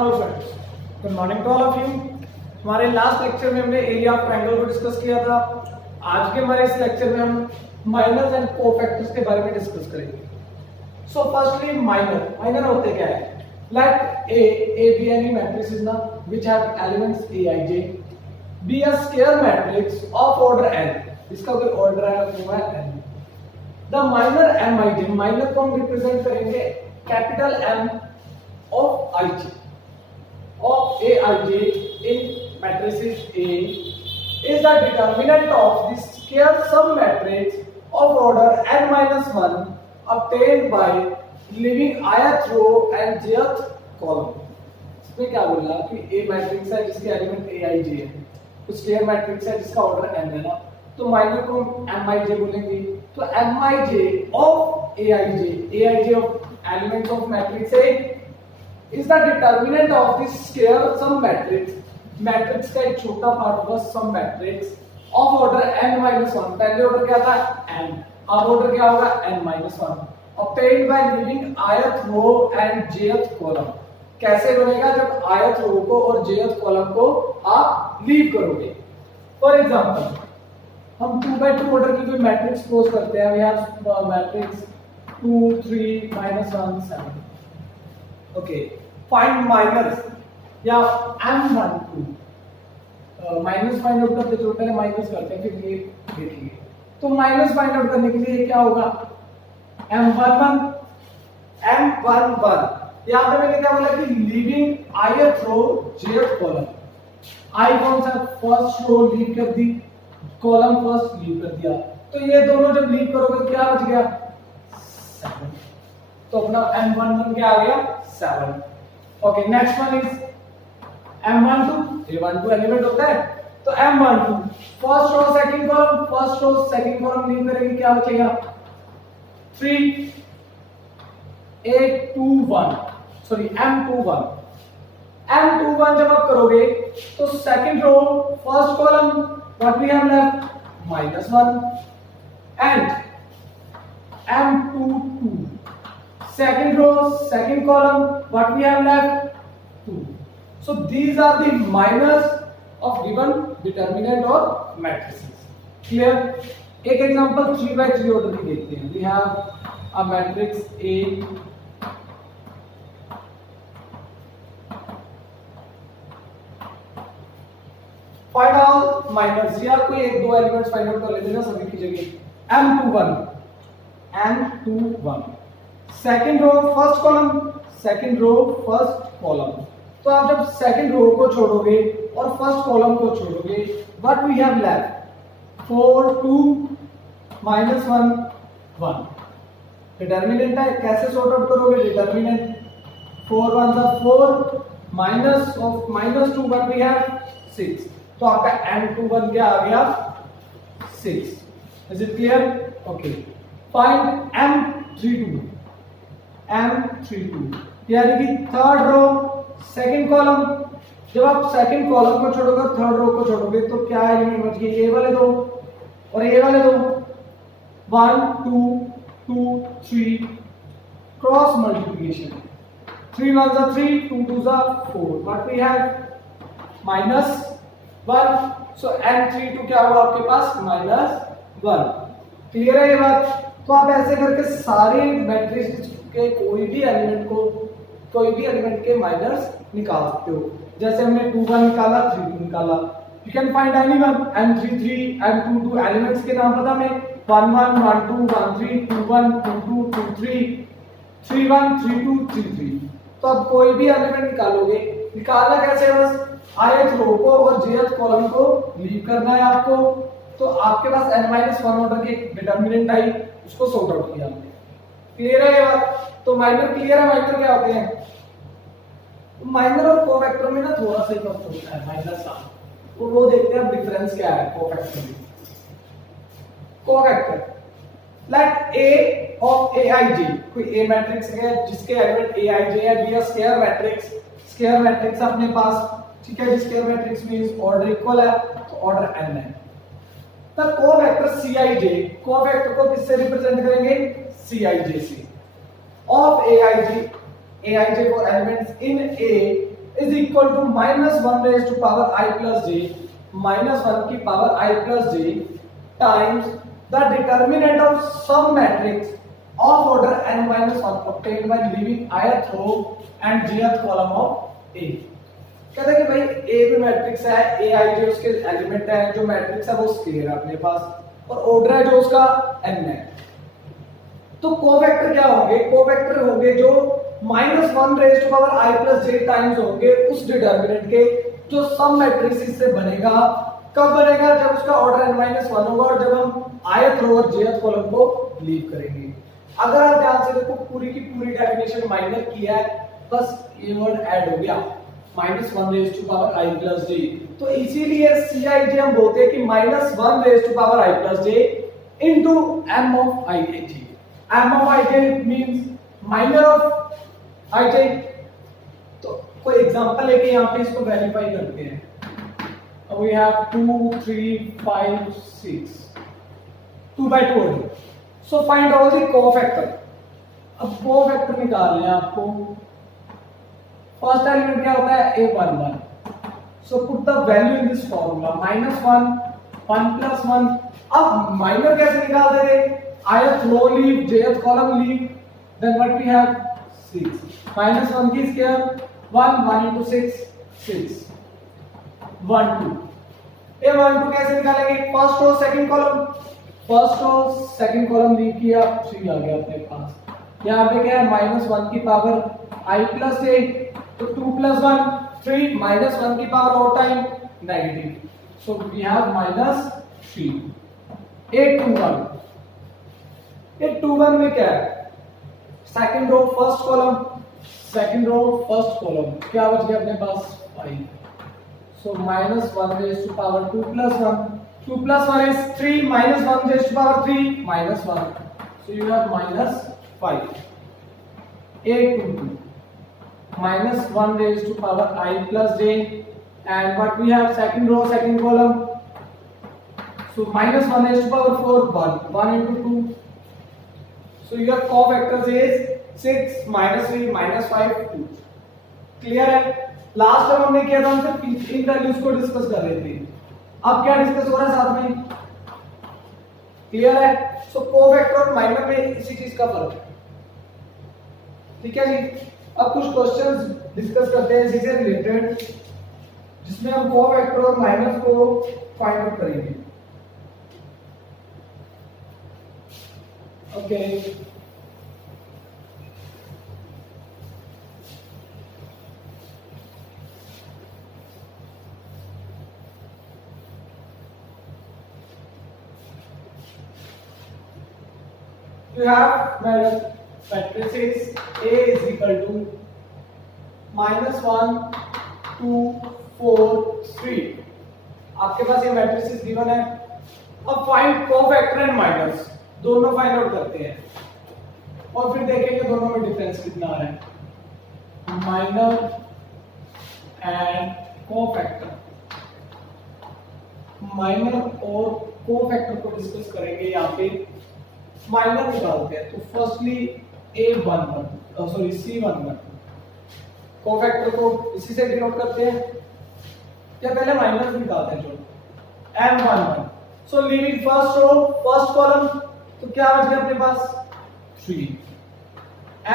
Hello friends, good morning to all of you. हमारे last lecture में हमने area of triangle को discuss किया था। आज के हमारे इस लेक्चर में हम माइनर्स एंड कोफैक्टर्स के बारे में डिस्कस करेंगे। सो फर्स्टली माइनर होते क्या है? Let A be any matrix is ना which have elements a i j be a square matrix of order n। इसका कोई ऑर्डर है वो है n। The minor m i j, minor को हम रिप्रेजेंट करेंगे capital M of I j of a I j in matrices A is the determinant of the square sum matrix of order n minus 1 obtained by leaving ith row and jth column। इसमें क्या बोला कि A matrix है जिसके element a i j है, तो square matrix है जिसका ऑर्डर n है ना, तो माइनर को m i j बोलेंगे। तो m i j of a i j of elements of matrix A is the determinant of the square sum matrix। Matrix का एक छोटा पार्ट होगा sub matrix of order n minus 1। पहले order क्या था n, अब ऑर्डर क्या होगा n minus 1 obtained by leaving ith row and jth column। कैसे बनेगा? जब ith रो को और jth कॉलम को आप लीव करोगे। फॉर एग्जांपल हम 2 by 2 ऑर्डर की कोई मैट्रिक्स सपोज करते हैं। We have matrix 2 3 -1 7। Okay, find minors या m12 माइनस फाइंड आउट करते तो पहले माइनस करते हैं फिर ये देखिए। तो माइनस फाइंड आउट करने के लिए क्या होगा? m11 यहां पे मैंने क्या बोला कि leaving ith row jth column. i कौन सा? फर्स्ट रो लीव कर दी, कॉलम फर्स्ट लीव कर दिया, तो ये दोनों जब लीव करोगे तो क्या बच गया? 7। तो अपना m11 क्या आ गया? 7। Okay, next one is m12। a12 element होता है, तो m12 first row second column, first row second column leave करेंगे, क्या बचेगा? 3 a21 सॉरी m21 जब आप करोगे तो second row first column what we have left -1 and m22 second row second column what we have left 2। so these are the minors of given determinant or matrices। clear? एक example 3 by 3 order की देखते हैं। we have a matrix A find all minors, या कोई एक दो elements find out कर लेते हैं ना सभी की जगह। m21 second row first column, second row first column. तो आप जब सेकंड रो को छोड़ोगे और फर्स्ट कॉलम को छोड़ोगे what we have left 4 2 -1 1। Determinant है, कैसे सॉर्ट आउट करोगे? Determinant 4 1 4 minus of -2 what we have 6। तो आपका m21 क्या आ गया? 6। Is it clear? Okay, find m32 यानी कि थर्ड रो सेकंड कॉलम। जब आप सेकंड कॉलम को छोड़ोगे थर्ड रो को छोड़ोगे तो क्या एलिमेंट बच गए? ये वाले दो और ये वाले दो। 1 2 2 3 cross multiplication 3 1 3 2 2 4 what we have -1। So m32 क्या हुआ आपके पास? -1। क्लियर है ये बात? तो आप ऐसे करके सारे मैट्रिक्स के कोई भी एलिमेंट के माइनर्स निकाल सकते हो। जैसे हमने 21 निकाला, 32 निकाला। You can find anyone m33 m22 elements के नाम पता हमें 11 12 13 21 22 23 31 32 33। तो अब कोई भी एलिमेंट निकालोगे, निकालना कैसे? बस ith रो को और jth कॉलम को लीव करना है आपको। तो आपके पास n-1 ऑर्डर की डिटरमिनेंट आई, उसको सॉर्ट आउट किया हमने। क्लियर है ये बात? तो माइनर क्लियर है? माइनर क्या होते हैं? माइनर और कोफैक्टर में ना थोड़ा सा ही फर्क होता है माइनर का, तो वो देखते हैं डिफरेंस क्या है कोफैक्टर में। Cofactor let A of aij, कोई A मैट्रिक्स है जिसके एलिमेंट aij है, be a square matrix. Square matrix अपने पास, ठीक है, square matrix means order equal है, तो ऑर्डर n है। तब कोफैक्टर Cij, कोफैक्टर को किससे रिप्रेजेंट करेंगे? Cij से। Of aij for elements in A is equal to minus one raise to power i plus j, minus one की power i plus j times the determinant of some matrix of order n minus 1 obtained by leaving ith row and jth column of A। कहते हैं कि भाई A भी matrix है, Aij उसके element है, जो मैट्रिक्स है वो स्केलर है अपने पास और ऑर्डर है जो उसका n है। तो कोवेक्टर क्या होंगे? कोवेक्टर होंगे जो minus one raise to power i plus j times होंगे उस डिटर्मिनेंट के जो सम मैट्रिक्स से बनेगा। कब बनेगा? जब उसका ऑर्डर n माइनस वन होगा और जब हम ith रो और jth कॉलम को लीव करेंगे। अगर आप ध्यान से देखो पूरी की पूरी डेफिनेशन माइनर की है, बस ये वर्ड ऐड हो गया minus one raise to power i plus j. तो इसीलिए सी आई जे हम बोलते हैं कि minus one raise to power i plus j into M of i j. M of i j means minor of i j. तो कोई example लेके यहाँ पे इसको वेरीफाई करते हैं। वी हैव 2 3 5 6 2 by 2 है। So find all the cofactor. अब कोफैक्टर निकालने हैं आपको। फर्स्ट एलिमेंट क्या होता है? a11। So put the value in this formula minus one, one plus one. अब माइनर कैसे निकालते थे? ith row leave, jth column leave, then what we have 6 minus one की स्क्वायर 1 1 into 6 6 1 2। a12 कैसे निकालेंगे? First row second column, first row second column leave किया, 3 आ गया अपने पास। यहाँ पे क्या है? माइनस वन की पावर आई प्लस ए, तो 2 प्लस 1 3, माइनस वन की पावर और time negative, so we have minus 3। a21, a21 में क्या है? Second row first column, second row first column, क्या बच गया अपने पास? 5। So minus one raise to power 2 plus 1, 2 plus 1 is 3, minus 1 raised to power 3, minus 1. So you have minus 5. a22, minus 1 raised to power I plus j, and what we have second row, second column. So minus 1 raised to power 4, 1, 1 into 2. So your cofactors is 6, minus 3, minus 5, 2. Clear है? Last time हमने किया था, हम सिर्फ इन values को discuss कर रहे थे। अब क्या डिस्कस हो रहा है साथ में? क्लियर है? सो कोवेक्टर और माइनर में इसी चीज का फर्क है। ठीक है जी। अब कुछ क्वेश्चंस डिस्कस करते हैं इसी से रिलेटेड, जिसमें हम कोवेक्टर और माइनर को फाइंड आउट करेंगे। Okay, you have matrices A is equal to minus 1 2 4 3। आपके पास ये मैट्रिसेस गिवन है। अब फाइंड कोफैक्टर एंड माइनर्स, दोनों फाइंड आउट करते हैं और फिर देखेंगे दोनों में डिफरेंस कितना आ रहा है। माइनर एंड कोफैक्टर, माइनर और कोफैक्टर को डिस्कस करेंगे यहाँ पे। माइनर निकालते हैं तो firstly a11 sorry c11 cofactor को इसी से डिनोट करते हैं, या पहले माइनस निकालते हैं जो m11। So leaving first row first column, तो क्या बच गया अपने पास? 3,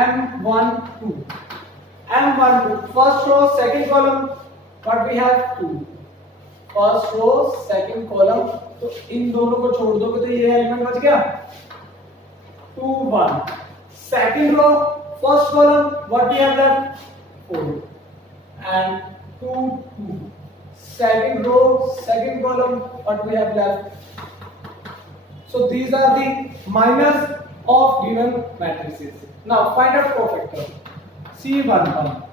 m12 m12 first row second column, what we have 2 first row second column, तो इन दोनों को छोड़ दोगे तो ये एलिमेंट बच गया 2 1। second row first column, what we have left? 4 and 2 2। second row second column, what we have left? So these are the minors of given matrices. Now find out cofactor. C11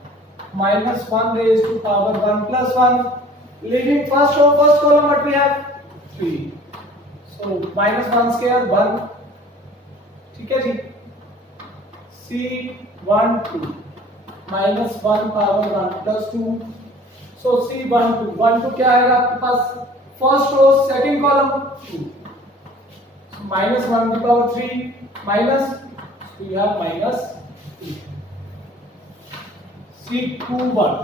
minus 1 raised to power 1 plus 1, leaving first row first column, what we have? 3, so minus 1 square 1। ठीक है जी। C12 minus 1 power 1 plus 2, so C12 12 क्या आएगा आपके पास? First row second column 2, so minus 1 की पावर 3 minus, so you have minus 2। C21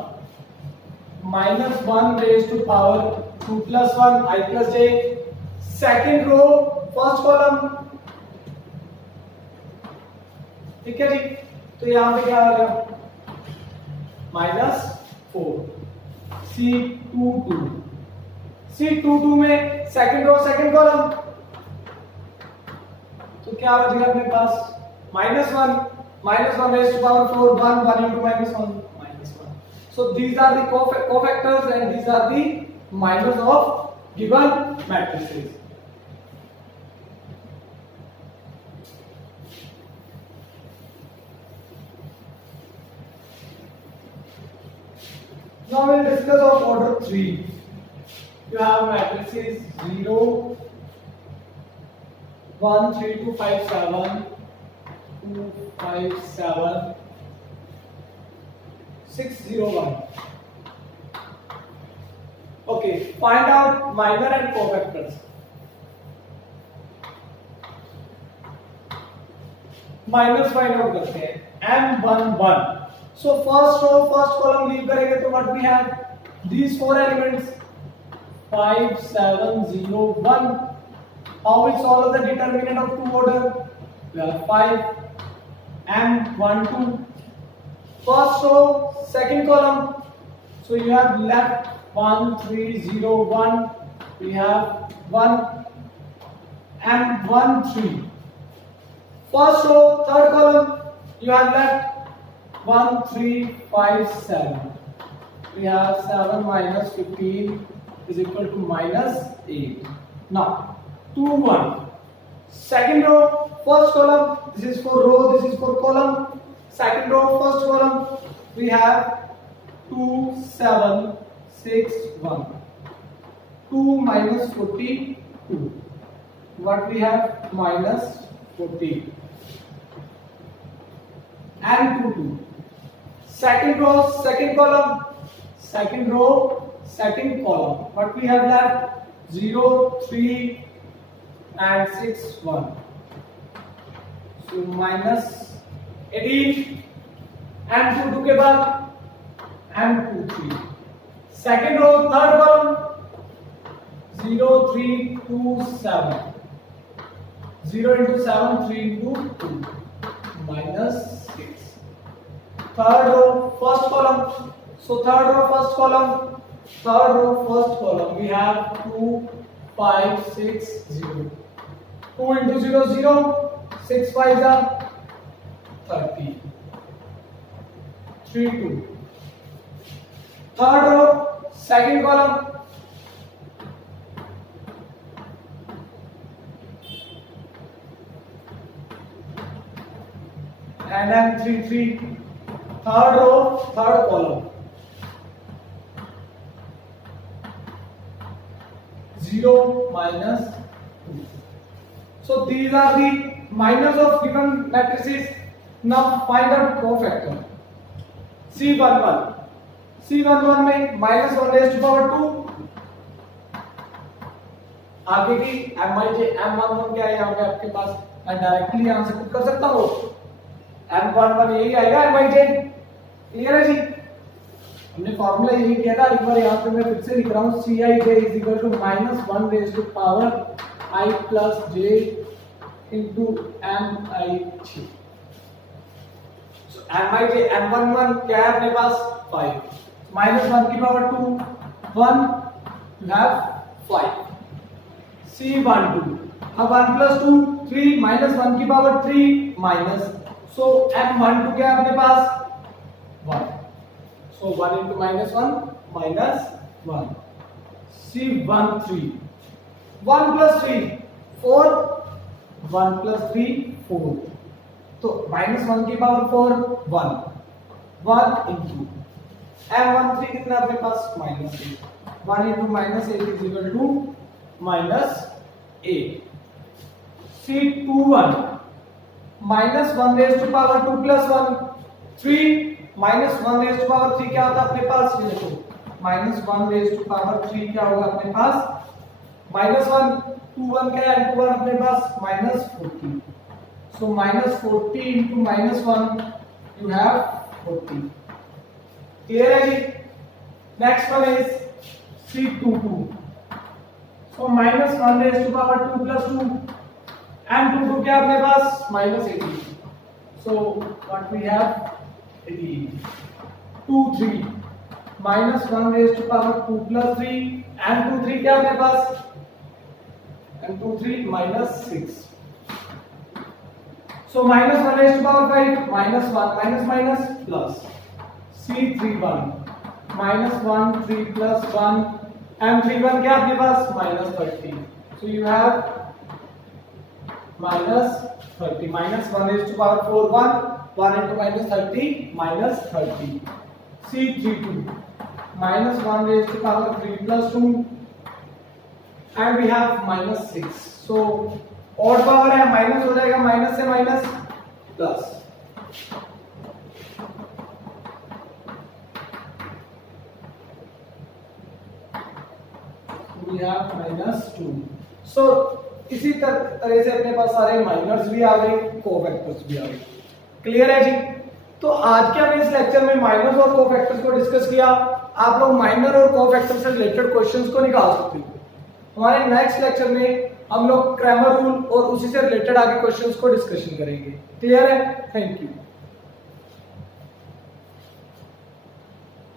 minus 1 raise to power 2 plus 1 I plus j, second row first column, ठीक है जी। तो यहां पे क्या आ गया -4 C22, C22 में सेकंड रो सेकंड कॉलम, तो क्या हो जाएगा अपने पास -1 raised to power 4 1 into -1 -1. So these are the cofactors and these are the minors of given matrices. Now we'll discuss of order 3. You have matrices 0 1 3 2 5 7 2 5 7 6 0 1. Okay, find out minor and cofactors. Minors find out करते हैं M11. So first row first column leave करेंगे तो what we have these four elements 5 7 0 1. How we solve the determinant of two order? We have 5 M12. First row second column, so you have left 1 3 0 1. We have 1 M13. First row third column, you have left 1 3 5 7. We have 7 minus 15 is equal to -8. Now 2 1. Second row first column, this is for row, this is for column. Second row first column, we have 2 7 6 1. 2 minus 42. What we have -40. And 2 2. Second row second column, second row second column, what we have left 0 3 and 6 1. So -18 and 2 2 के बाद and 2 3. Second row third column 0 3 2 7. 0 into 7 3 into 2 -6. Third row first column, so third row first column, third row first column, we have 2 5 6 0. 2 into 0 0, 6 5s are 30. 3 2. Third row second column, and then 3 3. Third row third column, 0 -2. So these are the minors of given matrices. Now find out cofactor. C11. C11 में -1 raised to power 2. आगे की MIJ M11 क्या है यहाँ पे आपके पास, मैं directly यहाँ से पुट कर सकता हूँ M11 यही आएगा MIJ. क्लियर है जी, हमने फॉर्मूला यही किया था, एक बार यहाँ पे मैं फिर से लिख रहा हूँ Cij is equal to -1 raised to power I plus j into Mij. So Mij M11 क्या है अपने पास 5, -1 की पावर 2 1, you have 5. C12 अब 1 plus 2 3 -1 की पावर 3 माइनस, so M12 क्या है अपने पास 1. So 1 into -1 -1. C13 1 plus 3 4, 1 plus 3 4. तो -1 की पावर 4 1 1 into M13 कितना अपने पास -8. 1 into -8 is equal to -8. C21 -1 raised to power 2 plus 1 3 -1 raised to power 3 क्या होता है अपने पास, ये देखो -1 raised to power 3 क्या होगा अपने पास -1 2 1 क्या है 2 1 अपने पास -40. So -40 into -1 you have 40. Clear है जी. Next one is C22. So minus 1 raised to power 2 plus 2 and 2 2 क्या अपने पास minus 18. So what we have 18. 2 3 minus 1 raised to power 2 plus 3 and 2 3 क्या अपने पास and 2 3 minus 6. So minus 1 raised to power 5 minus 1 minus minus plus C31 minus 1 3 plus 1 and 3 1 क्या आपके पास minus 30. So you have minus 30 minus 1 raised to power 4 1 into minus 30 minus 30. C32 minus 1 raised to power 3 plus 2 and we have minus 6. So odd power है minus हो जाएगा minus से minus plus. We have minus 2. So इसी तरह से अपने पास सारे miners भी आ गए, कोफैक्टर्स भी आ गए. क्लियर है जी. तो आज के हमने इस लेक्चर में माइनर्स और कोफैक्टर्स को डिस्कस किया. आप लोग माइनर और कोफैक्टर से रिलेटेड क्वेश्चंस को निकाल सकते हो. हमारे नेक्स्ट लेक्चर में हम लोग क्रैमर रूल और उसी से रिलेटेड आगे क्वेश्चंस को डिस्कशन करेंगे. क्लियर है? Thank you.